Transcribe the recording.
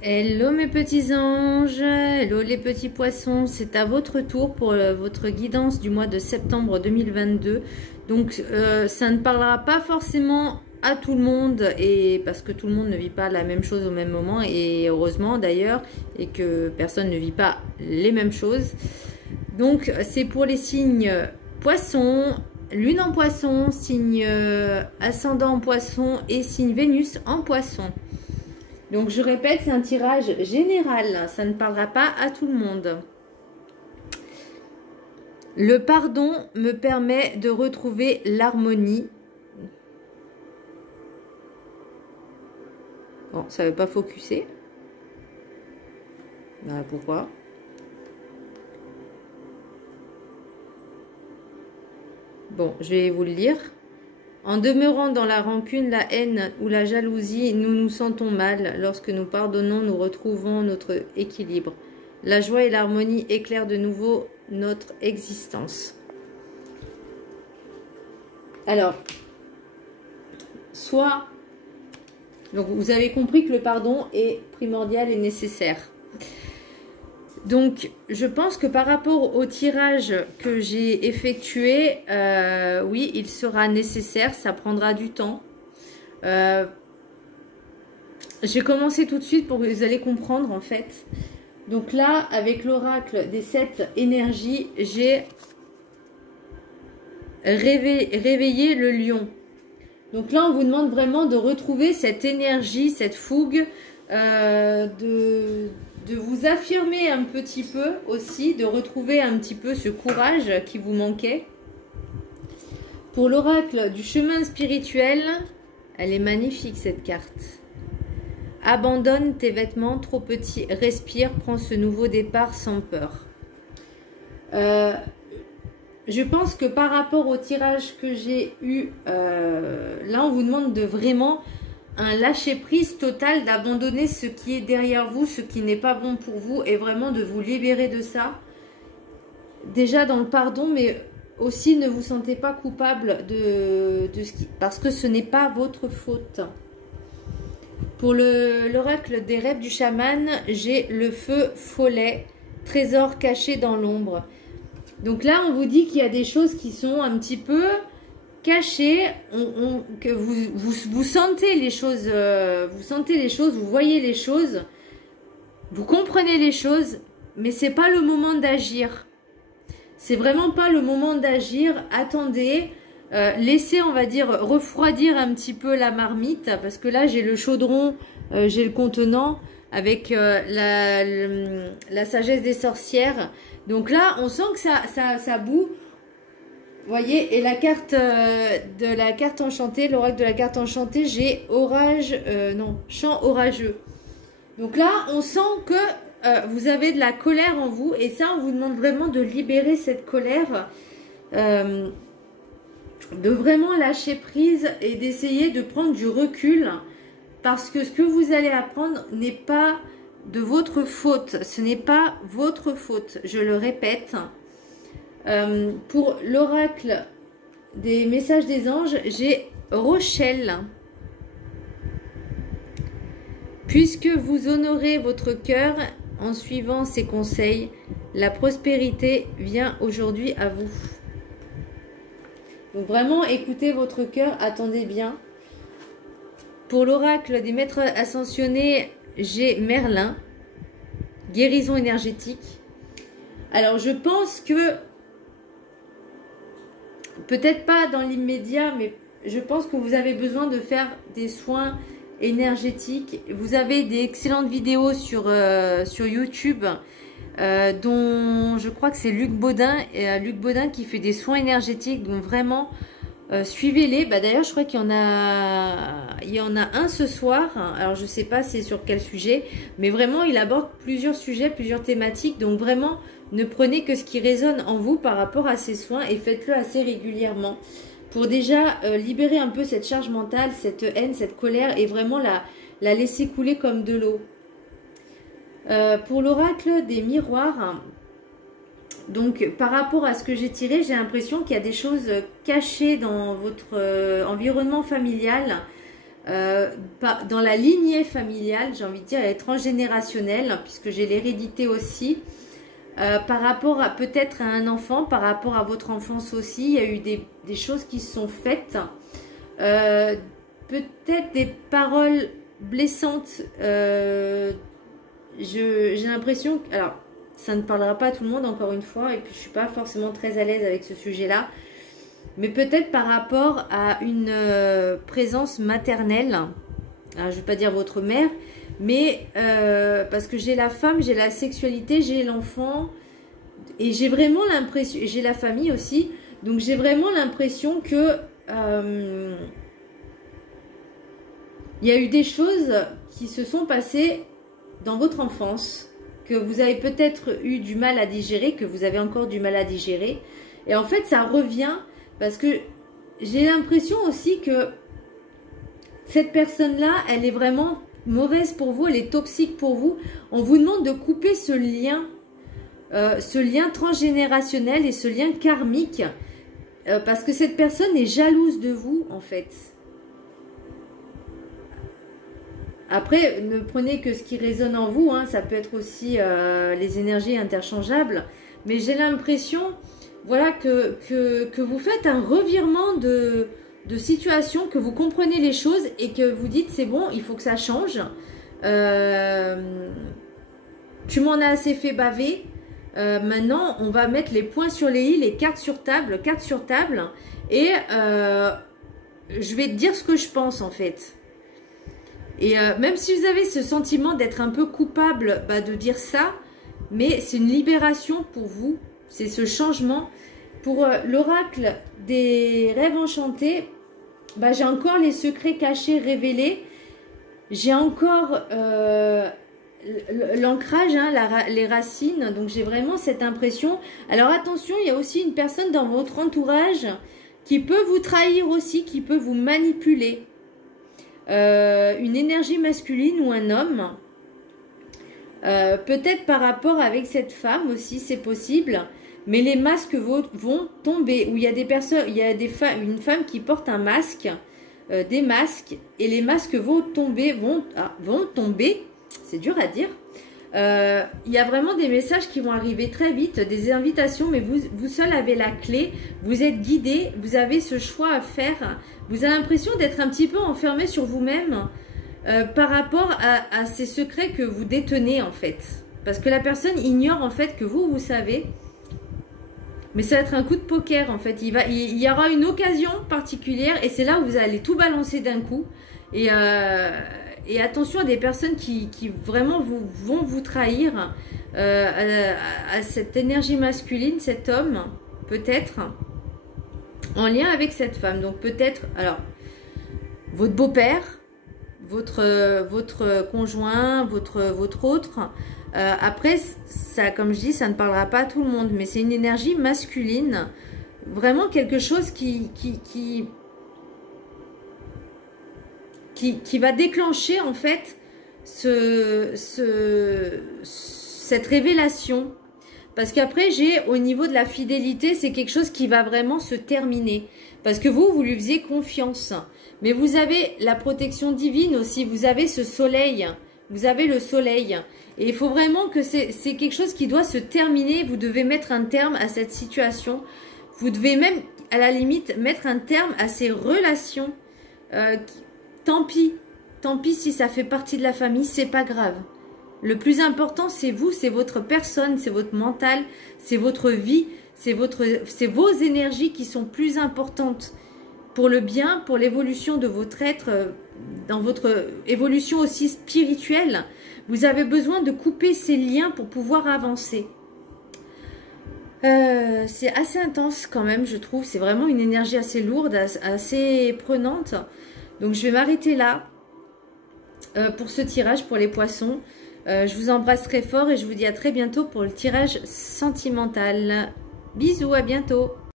Hello mes petits anges, hello les petits poissons, c'est à votre tour pour votre guidance du mois de septembre 2022. Donc ça ne parlera pas forcément à tout le monde, et parce que tout le monde ne vit pas la même chose au même moment, et heureusement d'ailleurs, et que personne ne vit pas les mêmes choses. Donc c'est pour les signes poissons, lune en poisson, signe ascendant en poisson et signe Vénus en poisson. Donc je répète, c'est un tirage général, ça ne parlera pas à tout le monde. Le pardon me permet de retrouver l'harmonie. Bon, ça ne veut pas focuser. Voilà pourquoi. Bon, je vais vous le lire. En demeurant dans la rancune, la haine ou la jalousie, nous nous sentons mal. Lorsque nous pardonnons, nous retrouvons notre équilibre. La joie et l'harmonie éclairent de nouveau notre existence. Alors, donc vous avez compris que le pardon est primordial et nécessaire. Donc, je pense que par rapport au tirage que j'ai effectué, oui, il sera nécessaire, ça prendra du temps. J'ai commencé tout de suite pour que vous allez comprendre en fait. Donc là, avec l'oracle des 7 énergies, j'ai réveillé le lion. Donc là, on vous demande vraiment de retrouver cette énergie, cette fougue, de vous affirmer un petit peu aussi, de retrouver un petit peu ce courage qui vous manquait. Pour l'oracle du chemin spirituel, elle est magnifique cette carte. Abandonne tes vêtements trop petits, respire, prends ce nouveau départ sans peur. Je pense que par rapport au tirage que j'ai eu, là on vous demande de vraiment un lâcher-prise total, d'abandonner ce qui est derrière vous, ce qui n'est pas bon pour vous, et vraiment de vous libérer de ça. Déjà dans le pardon, mais aussi ne vous sentez pas coupable de ce qui... parce que ce n'est pas votre faute. Pour l'oracle des rêves du chaman, j'ai le feu follet, trésor caché dans l'ombre. Donc là, on vous dit qu'il y a des choses qui sont un petit peu cachées, que vous sentez les choses, vous voyez les choses, vous comprenez les choses, mais c'est pas le moment d'agir. C'est vraiment pas le moment d'agir. Attendez, laissez, on va dire, refroidir un petit peu la marmite, parce que là, j'ai le chaudron, j'ai le contenant avec la sagesse des sorcières. Donc là, on sent que ça bout. Vous voyez, et la carte de la carte enchantée, l'oracle de la carte enchantée, j'ai orage, chant orageux. Donc là, on sent que vous avez de la colère en vous, et ça, on vous demande vraiment de libérer cette colère, de vraiment lâcher prise et d'essayer de prendre du recul, parce que ce que vous allez apprendre n'est pas de votre faute, ce n'est pas votre faute, je le répète. Pour l'oracle des messages des anges, j'ai Rochelle. Puisque vous honorez votre cœur en suivant ses conseils, la prospérité vient aujourd'hui à vous. Donc vraiment, écoutez votre cœur, attendez bien. Pour l'oracle des maîtres ascensionnés, j'ai Merlin, guérison énergétique. Alors je pense que, peut-être pas dans l'immédiat, mais je pense que vous avez besoin de faire des soins énergétiques. Vous avez des excellentes vidéos sur YouTube, dont je crois que c'est Luc Baudin qui fait des soins énergétiques. Donc vraiment, suivez-les. D'ailleurs, je crois qu'il y en a un ce soir. Alors, je ne sais pas c'est sur quel sujet, mais vraiment, il aborde plusieurs sujets, plusieurs thématiques. Donc, vraiment, ne prenez que ce qui résonne en vous par rapport à ces soins, et faites-le assez régulièrement pour déjà libérer un peu cette charge mentale, cette haine, cette colère, et vraiment la laisser couler comme de l'eau. Pour l'oracle des miroirs, donc par rapport à ce que j'ai tiré, j'ai l'impression qu'il y a des choses cachées dans votre environnement familial. dans la lignée familiale, j'ai envie de dire, elle est transgénérationnelle, puisque j'ai l'hérédité aussi. Par rapport à peut-être à un enfant, par rapport à votre enfance aussi, il y a eu des choses qui se sont faites. Peut-être des paroles blessantes. J'ai l'impression que... Alors, ça ne parlera pas à tout le monde, encore une fois, et puis je ne suis pas forcément très à l'aise avec ce sujet-là. Mais peut-être par rapport à une présence maternelle. Alors, je ne vais pas dire votre mère, mais parce que j'ai la femme, j'ai la sexualité, j'ai l'enfant, et j'ai vraiment l'impression, j'ai la famille aussi, donc j'ai vraiment l'impression que il y a eu des choses qui se sont passées dans votre enfance, que vous avez peut-être eu du mal à digérer, que vous avez encore du mal à digérer, et en fait ça revient, parce que j'ai l'impression aussi que cette personne-là, elle est vraiment mauvaise pour vous, elle est toxique pour vous. On vous demande de couper ce lien transgénérationnel et ce lien karmique, parce que cette personne est jalouse de vous, en fait. Après, ne prenez que ce qui résonne en vous, hein, ça peut être aussi les énergies interchangeables, mais j'ai l'impression, voilà, que vous faites un revirement de situation, que vous comprenez les choses et que vous dites c'est bon, il faut que ça change. Tu m'en as assez fait baver. Maintenant, on va mettre les points sur les i, les cartes sur table, et je vais te dire ce que je pense en fait. Et même si vous avez ce sentiment d'être un peu coupable de dire ça, mais c'est une libération pour vous, c'est ce changement. Pour l'oracle des rêves enchantés, j'ai encore les secrets cachés révélés. J'ai encore l'ancrage, hein, les racines. Donc j'ai vraiment cette impression. Alors attention, il y a aussi une personne dans votre entourage qui peut vous trahir aussi, qui peut vous manipuler. Une énergie masculine ou un homme. Peut-être par rapport avec cette femme aussi, c'est possible. Mais les masques vont tomber. Où il y a des personnes, il y a une femme qui porte un masque, des masques, et les masques vont tomber, vont tomber. C'est dur à dire. Il y a vraiment des messages qui vont arriver très vite, des invitations, mais vous seul avez la clé. Vous êtes guidé, vous avez ce choix à faire. Vous avez l'impression d'être un petit peu enfermé sur vous-même par rapport à ces secrets que vous détenez en fait. Parce que la personne ignore en fait que vous savez. Mais ça va être un coup de poker en fait. Il y aura une occasion particulière et c'est là où vous allez tout balancer d'un coup. Et attention à des personnes qui vraiment vont vous trahir à cette énergie masculine, cet homme, peut-être, en lien avec cette femme. Donc peut-être, alors, votre beau-père, votre conjoint, votre autre. Après, ça, comme je dis, ça ne parlera pas à tout le monde, mais c'est une énergie masculine, vraiment quelque chose qui va déclencher en fait cette révélation. Parce qu'après, j'ai au niveau de la fidélité, c'est quelque chose qui va vraiment se terminer. Parce que vous lui faisiez confiance. Mais vous avez la protection divine aussi, vous avez ce soleil. Vous avez le soleil. Et il faut vraiment que c'est quelque chose qui doit se terminer. Vous devez mettre un terme à cette situation. Vous devez même, à la limite, mettre un terme à ces relations. Tant pis si ça fait partie de la famille, c'est pas grave. Le plus important, c'est vous, c'est votre personne, c'est votre mental, c'est votre vie, c'est vos énergies qui sont plus importantes pour le bien, pour l'évolution de votre être, dans votre évolution aussi spirituelle. Vous avez besoin de couper ces liens pour pouvoir avancer. C'est assez intense quand même, je trouve. C'est vraiment une énergie assez lourde, assez prenante. Donc je vais m'arrêter là pour ce tirage pour les poissons. Je vous embrasse très fort et je vous dis à très bientôt pour le tirage sentimental. Bisous, à bientôt.